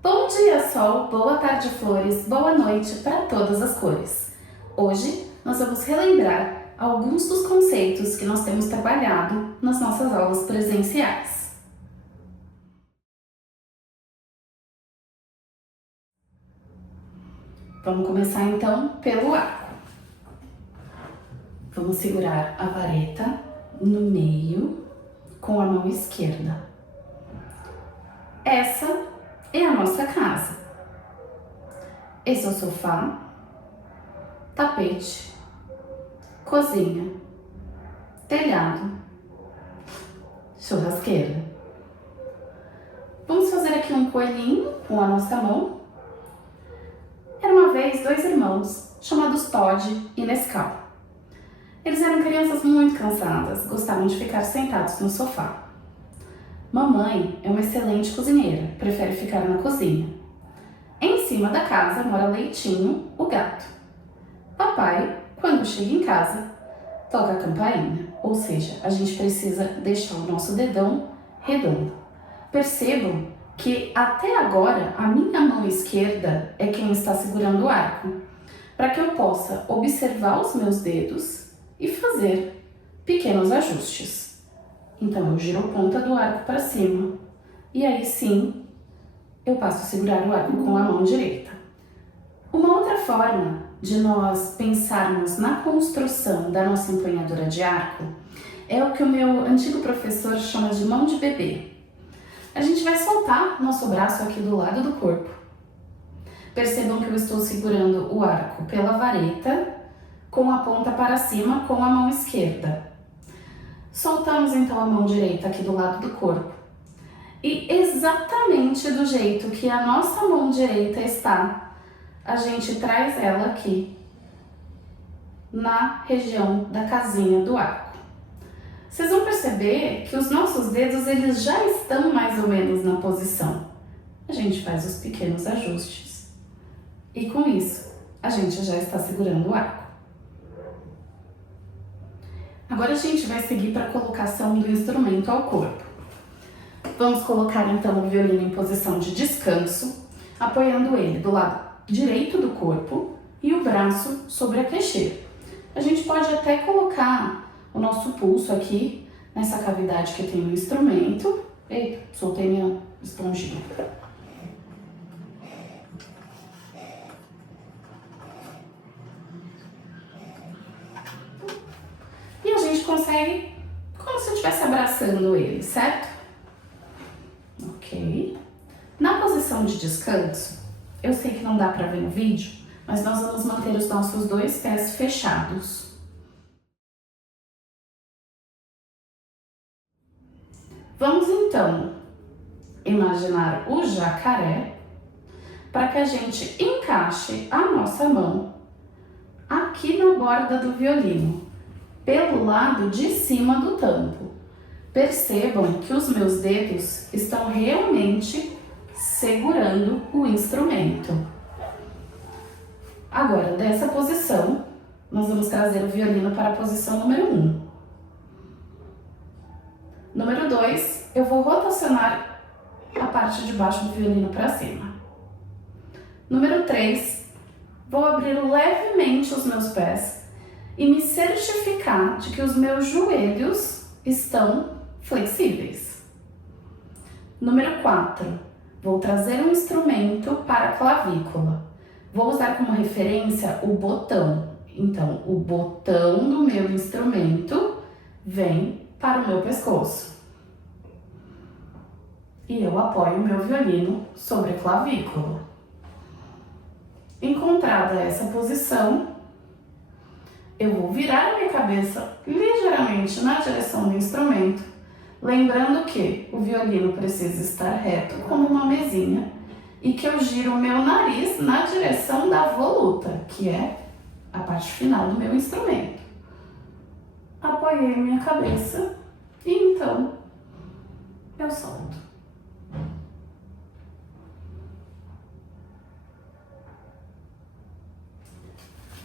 Bom dia, sol, boa tarde, flores, boa noite para todas as cores. Hoje nós vamos relembrar alguns dos conceitos que nós temos trabalhado nas nossas aulas presenciais. Vamos começar então pelo arco. Vamos segurar a vareta no meio com a mão esquerda. Essa é a nossa casa. Esse é o sofá, tapete, cozinha, telhado, churrasqueira. Vamos fazer aqui um coelhinho com a nossa mão. Era uma vez dois irmãos chamados Todd e Nescau. Eles eram crianças muito cansadas, gostavam de ficar sentados no sofá. Mamãe é uma excelente cozinheira, prefere ficar na cozinha. Em cima da casa mora Leitinho, o gato. Papai, quando chega em casa, toca a campainha, ou seja, a gente precisa deixar o nosso dedão redondo. Percebam que até agora a minha mão esquerda é quem está segurando o arco, para que eu possa observar os meus dedos e fazer pequenos ajustes. Então eu giro a ponta do arco para cima e aí sim eu passo a segurar o arco com a mão direita. Uma outra forma de nós pensarmos na construção da nossa empunhadura de arco é o que o meu antigo professor chama de mão de bebê. A gente vai soltar nosso braço aqui do lado do corpo. Percebam que eu estou segurando o arco pela vareta com a ponta para cima com a mão esquerda. Soltamos então a mão direita aqui do lado do corpo. E exatamente do jeito que a nossa mão direita está, a gente traz ela aqui na região da casinha do arco. Vocês vão perceber que os nossos dedos eles já estão mais ou menos na posição. A gente faz os pequenos ajustes e com isso a gente já está segurando o arco. Agora a gente vai seguir para a colocação do instrumento ao corpo. Vamos colocar então o violino em posição de descanso, apoiando ele do lado direito do corpo e o braço sobre a queixeira. A gente pode até colocar o nosso pulso aqui nessa cavidade que tem no instrumento. Eita, soltei minha esponjinha. E a gente consegue como se eu estivesse abraçando ele, certo? Ok. Na posição de descanso, eu sei que não dá para ver no vídeo, mas nós vamos manter os nossos dois pés fechados. Vamos então imaginar o jacaré para que a gente encaixe a nossa mão aqui na borda do violino, pelo lado de cima do tampo. Percebam que os meus dedos estão realmente segurando o instrumento. Agora, dessa posição, nós vamos trazer o violino para a posição número 1. Número 2, eu vou rotacionar a parte de baixo do violino para cima. Número 3, vou abrir levemente os meus pés e me certificar de que os meus joelhos estão flexíveis. Número 4, vou trazer um instrumento para a clavícula. Vou usar como referência o botão. Então, o botão do meu instrumento vem para o meu pescoço. E eu apoio o meu violino sobre a clavícula. Encontrada essa posição, eu vou virar a minha cabeça ligeiramente na direção do instrumento, lembrando que o violino precisa estar reto como uma mesinha e que eu giro o meu nariz na direção da voluta, que é a parte final do meu instrumento. Apoiei minha cabeça e então eu solto.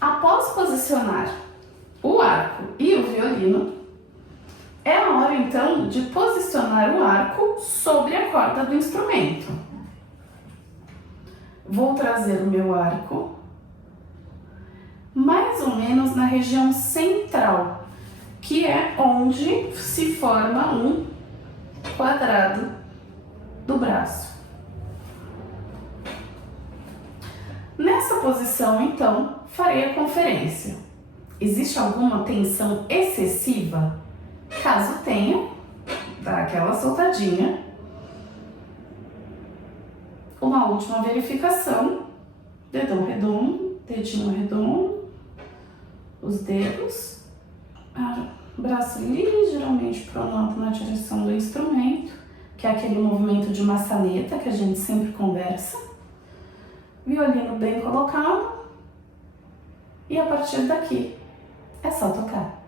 Após posicionar o arco e o violino, é a hora então de posicionar o arco sobre a corda do instrumento. vou trazer o meu arco mais ou menos na região central, que é onde se forma um quadrado do braço. Nessa posição, então, farei a conferência. Existe alguma tensão excessiva? Caso tenha, dá aquela soltadinha. Uma última verificação. Dedão redondo, dedinho redondo, os dedos, braço ligeiramente pronto na direção do instrumento, que é aquele movimento de maçaneta que a gente sempre conversa. Violino bem colocado. E a partir daqui, é só tocar.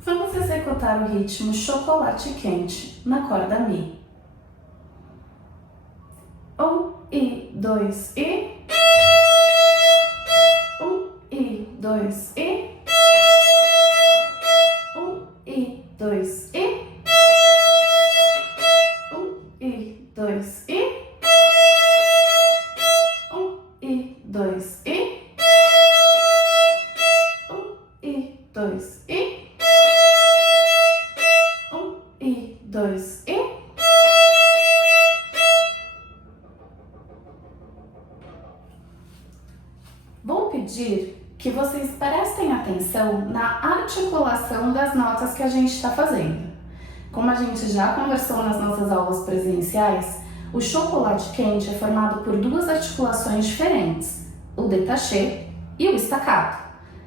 Vamos executar o ritmo Chocolate Quente na corda Mi. 1 e 2 e. 1 e 2 e. 1 e 2 e. 1 e 2 e. 1 e 2 e. 1 e 2 e. 1 e 2 e. Vou pedir que vocês prestem atenção na articulação das notas que a gente está fazendo. Como a gente já conversou nas nossas aulas presenciais, o chocolate quente é formado por duas articulações diferentes, o détaché e o staccato.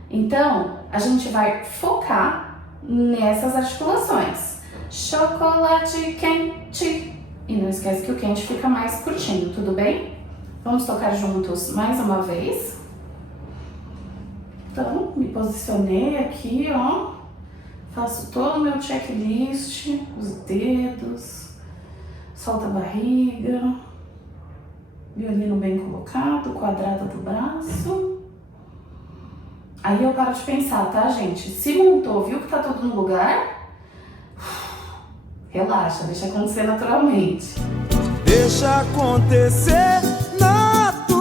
Então, a gente vai focar nessas articulações. Chocolate quente. E não esquece que o quente fica mais curtinho, tudo bem? Vamos tocar juntos mais uma vez. Então, me posicionei aqui, ó. Faço todo o meu checklist, os dedos, solta a barriga, violino bem colocado, quadrado do braço. Aí eu paro de pensar, tá, gente? Se montou, viu que tá tudo no lugar? Relaxa, deixa acontecer naturalmente. Deixa acontecer naturalmente.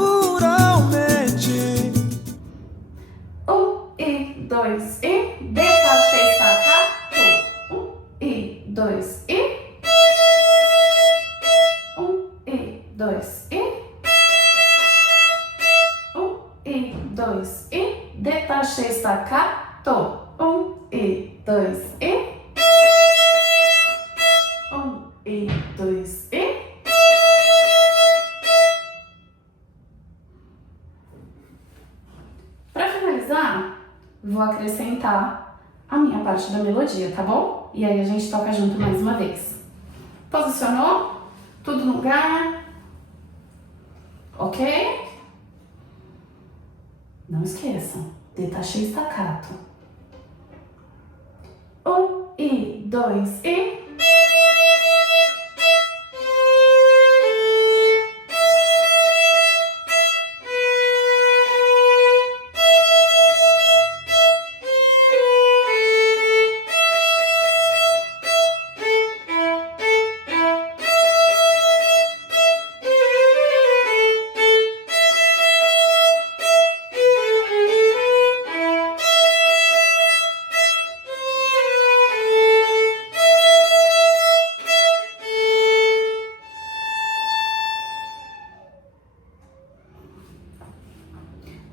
1 e 2 e. Détaché staccato. 1 e 2 e. 1 e 2 e. 1 e 2 e. Détaché staccato. 1 e 2 e. 1 e 2 e. Para finalizar, vou acrescentar a minha parte da melodia, tá bom? E aí a gente toca junto mais uma vez. Posicionou? Tudo no lugar? Ok? Não esqueçam, détaché staccato. 1 e 2 e.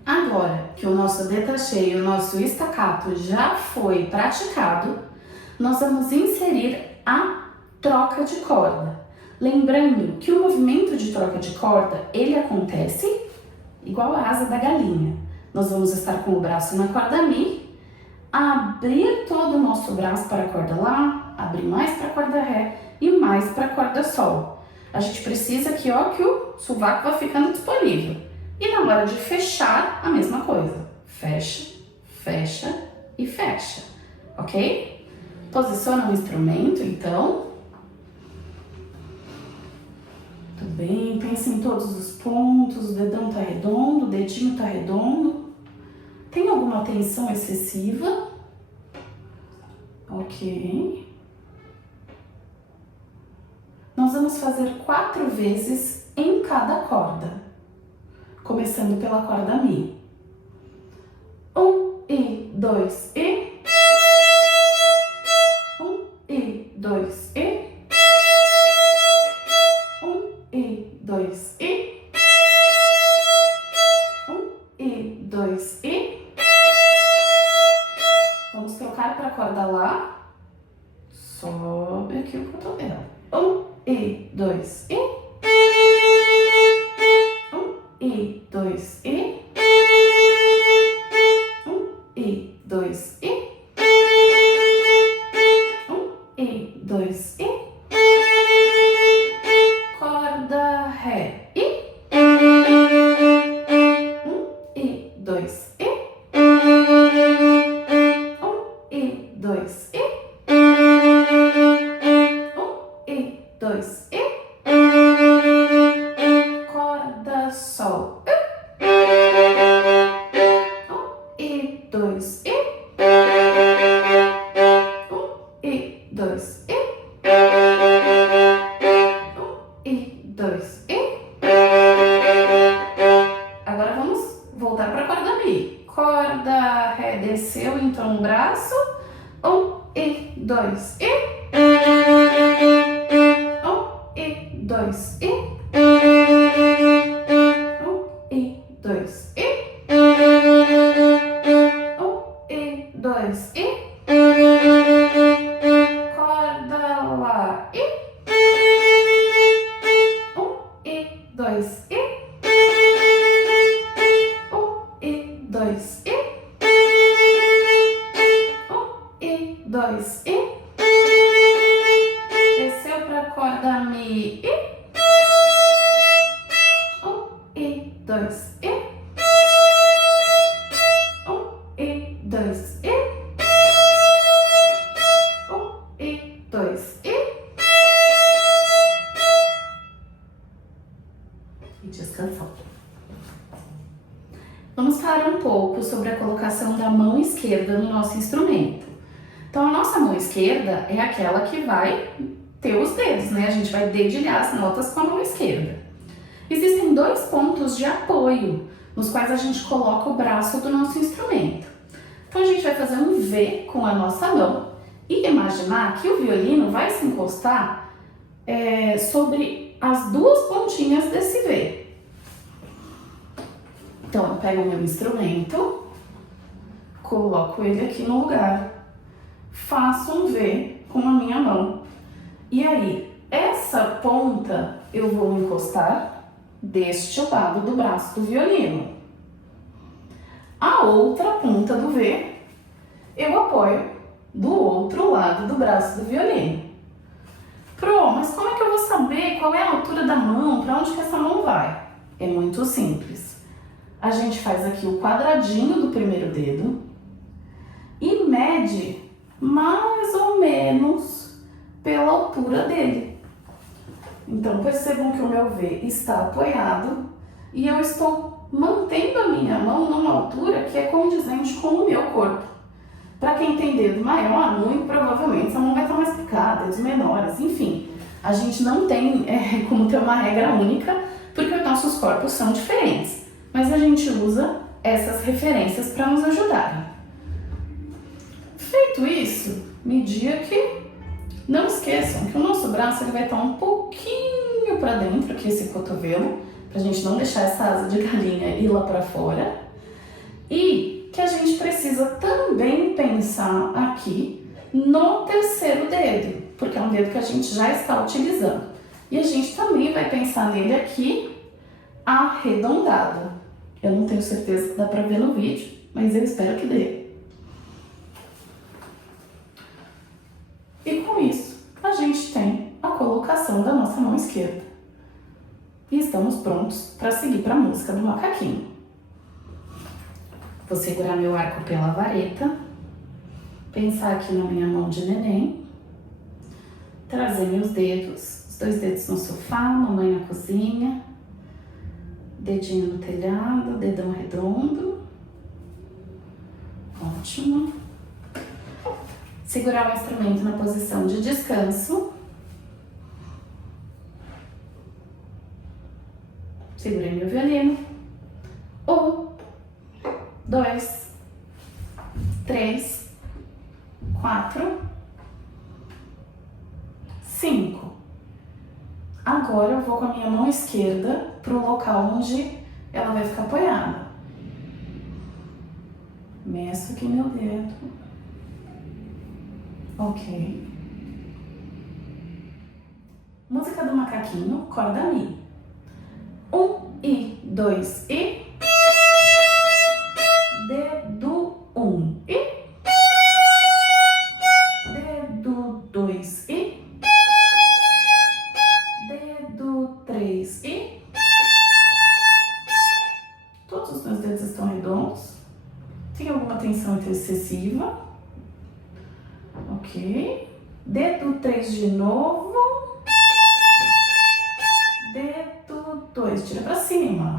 Agora que o nosso détaché e o nosso staccato já foi praticado, nós vamos inserir a troca de corda. Lembrando que o movimento de troca de corda, ele acontece igual a asa da galinha. Nós vamos estar com o braço na corda Mi, abrir todo o nosso braço para a corda Lá, abrir mais para a corda Ré e mais para a corda Sol. A gente precisa aqui, ó, que o sovaco vá ficando disponível. E na hora de fechar, a mesma coisa. Fecha, fecha e fecha, ok? Posiciona o instrumento, então. Tudo bem, pensa em todos os pontos, o dedão tá redondo, o dedinho tá redondo. Tem alguma tensão excessiva? Ok. vamos fazer 4 vezes em cada corda, começando pela corda Mi. 1 e 2 e. 1 e 2 e. 1 e 2 e. 1 e 2 e. Vamos trocar para a corda Lá. Sobe aqui o cotovelo. 1 e 2 e. 1 e 2 e. 1 e 2 e. 1 e 2 e. Corda Ré e. 1 e 2 e. 1 e 2 e. 2 e. Corda Sol. 1 e 2 e. 1 e 2 e. 1 e 2 e. Agora vamos voltar para a corda Mi. Corda Ré desceu, então o braço. 1 e 2 e. 2 e. 1 e 2 e. 1 e 2 e. Corda Lá e. 1 e 2 e. 1 e 2 e. 1 e 2 e. Desceu para a corda Mi e. 2 e. 1 e 2 e. 1 e 2 e. E descansou. Vamos falar um pouco sobre a colocação da mão esquerda no nosso instrumento. Então, a nossa mão esquerda é aquela que vai ter os dedos, né? A gente vai dedilhar as notas com a mão esquerda. Existem 2 pontos de apoio, nos quais a gente coloca o braço do nosso instrumento. Então, a gente vai fazer um V com a nossa mão e imaginar que o violino vai se encostar sobre as 2 pontinhas desse V. Então, eu pego o meu instrumento, coloco ele aqui no lugar, faço um V com a minha mão. E aí, essa ponta eu vou encostar deste lado do braço do violino. A outra ponta do V eu apoio do outro lado do braço do violino. Mas como é que eu vou saber qual é a altura da mão, para onde que essa mão vai? É muito simples. A gente faz aqui o quadradinho do primeiro dedo e mede mais ou menos pela altura dele. Então, percebam que o meu V está apoiado e eu estou mantendo a minha mão numa altura que é condizente com o meu corpo. Para quem tem dedo maior, muito provavelmente essa mão vai estar mais picada, dedos menores, enfim. A gente não tem como ter uma regra única, porque os nossos corpos são diferentes. Mas a gente usa essas referências para nos ajudarem. Feito isso, medir aqui. Não esqueçam que o nosso braço ele vai estar um pouquinho para dentro, aqui esse cotovelo, para a gente não deixar essa asa de galinha ir lá para fora. E que a gente precisa também pensar aqui no terceiro dedo, porque é um dedo que a gente já está utilizando. E a gente também vai pensar nele aqui arredondado. Eu não tenho certeza que dá para ver no vídeo, mas eu espero que dê. E com isso, a gente tem a colocação da nossa mão esquerda. E estamos prontos para seguir para a música do macaquinho. Vou segurar meu arco pela vareta, pensar aqui na minha mão de neném, trazer meus dedos, os 2 dedos no sofá, mamãe na cozinha, dedinho no telhado, dedão redondo. Ótimo. Segurar o instrumento na posição de descanso. Segurei meu violino. 1, 2, 3, 4, 5. Agora eu vou com a minha mão esquerda para o local onde ela vai ficar apoiada. Meço aqui meu dedo. Ok. Música do macaquinho, corda Mi. 1 e 2 e. Dedo 1 e. Dedo 2 e. Dedo 3 e. Todos os meus dedos estão redondos. Tem alguma tensão excessiva? Ok. Dedo 3 de novo. Dedo 2, tira pra cima.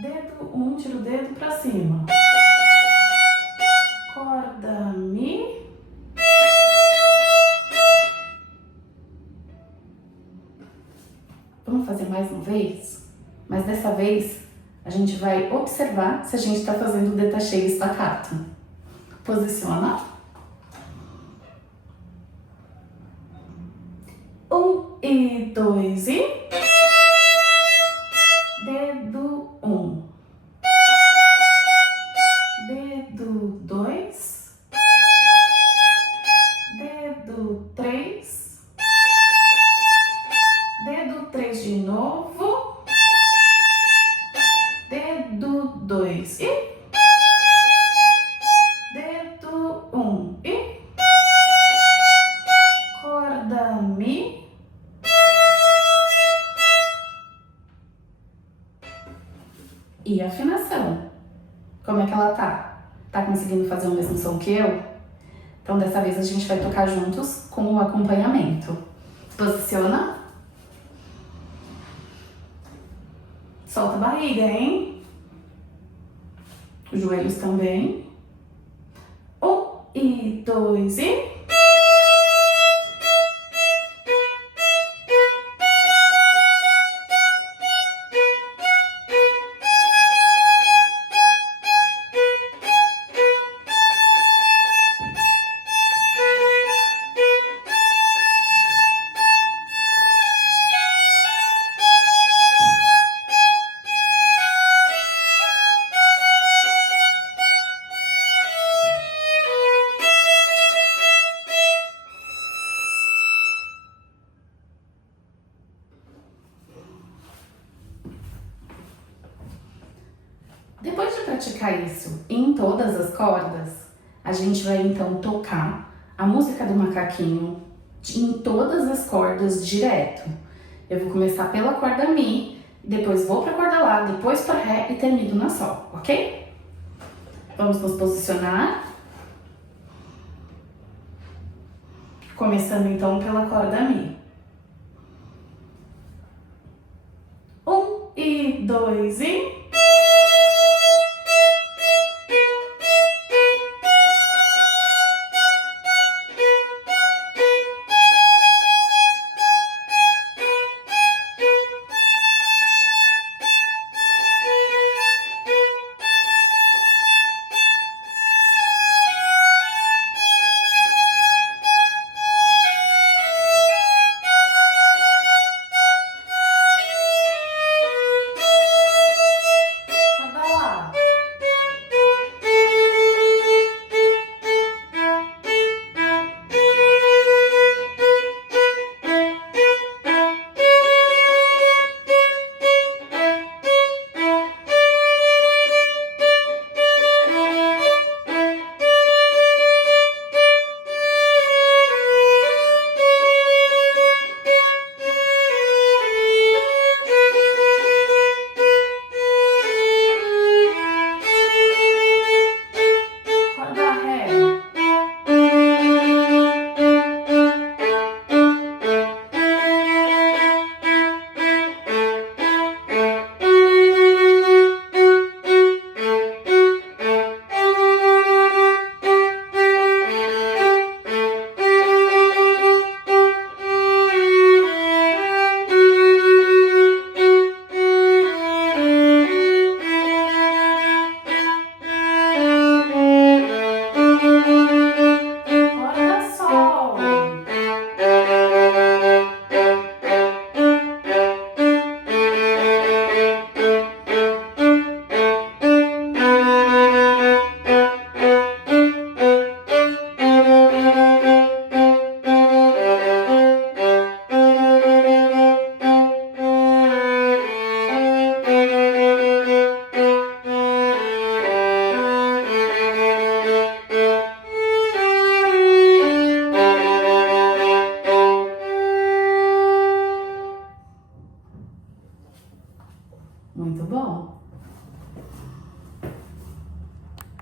Dedo 1, tira o dedo pra cima. Corda Mi. Vamos fazer mais uma vez? Mas dessa vez a gente vai observar se a gente está fazendo o détaché staccato. Posiciona. 1 e 2 e. Dedo 1. Dedo 2. Dedo 3. Dedo 3 de novo. Dedo 2 e. Dedo 1 e. Corda Mi. E afinação. Como é que ela tá? Tá conseguindo fazer o mesmo som que eu? Então dessa vez a gente vai tocar juntos com o acompanhamento. Posiciona. Solta a barriga, hein? Os joelhos também. 1 e 2 e. Depois de praticar isso em todas as cordas, a gente vai então tocar a música do macaquinho em todas as cordas direto. Eu vou começar pela corda Mi, depois vou para a corda Lá, depois para Ré e termino na Sol, ok? Vamos nos posicionar. Começando então pela corda Mi. 1 e 2 e.